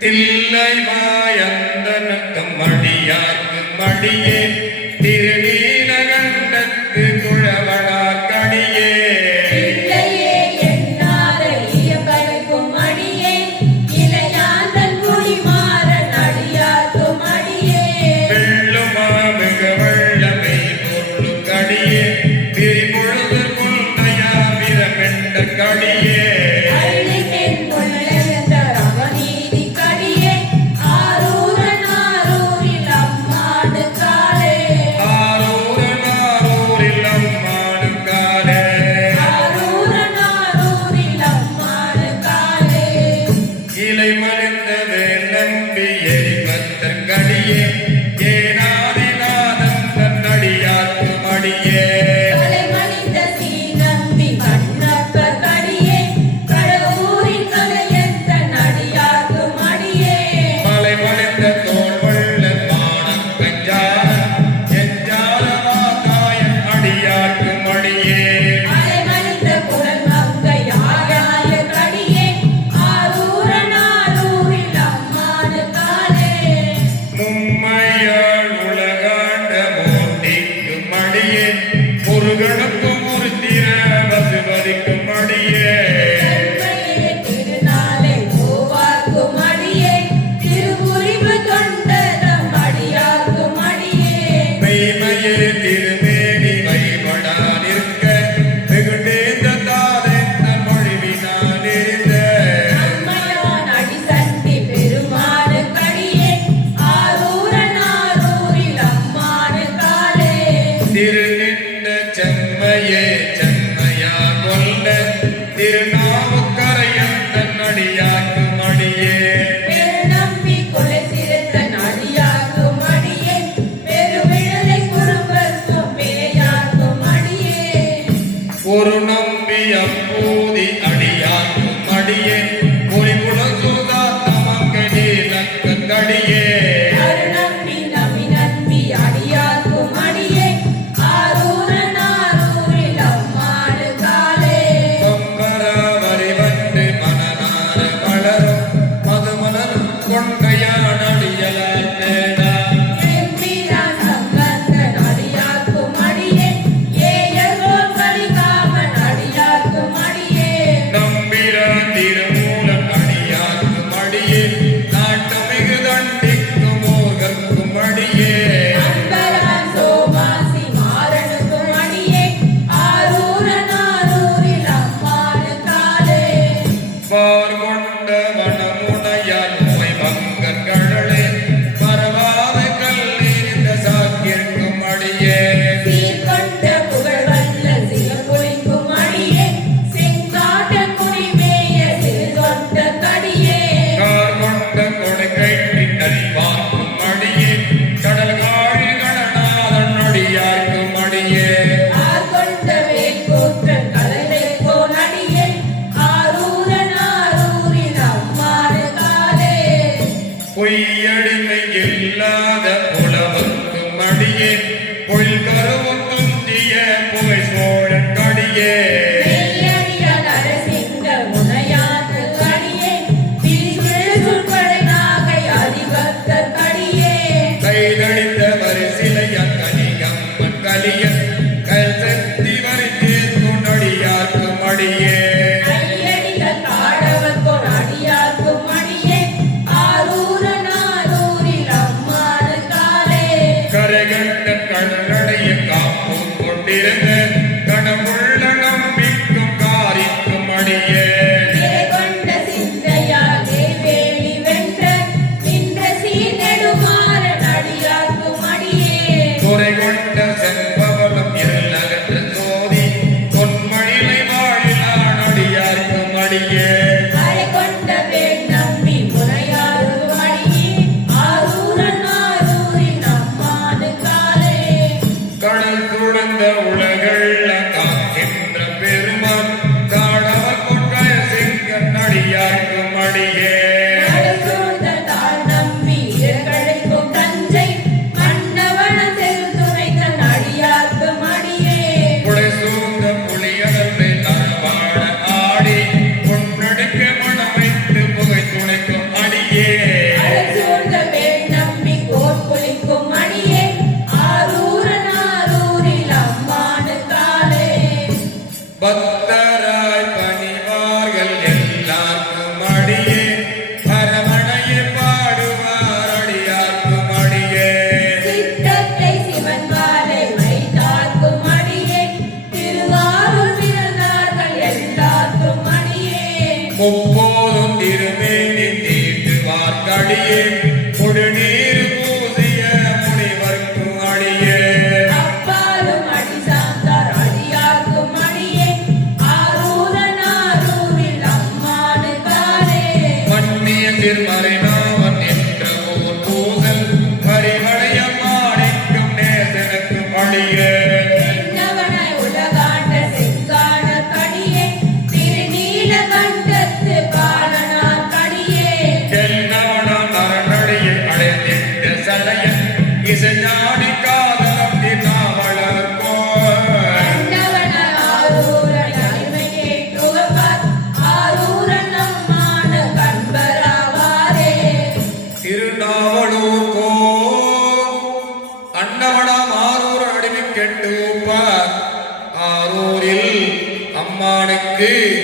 தில்லை வாயந்தனக்கு மடியாக்கு மடியே பொய்யடிமை கரைகண்ட காப்பும் கொண்டிருந்த பக்தராய் பணிவார்கள் எல்லாருக்கும் அடியே. பரமணையை பாடுவார் அடியார்க்கும் அடியே. சித்தத்தை சிவன் மாலை வைத்தார்க்கும் அடியே. திருவாரூர் சீர்மறைநாமன் aqui.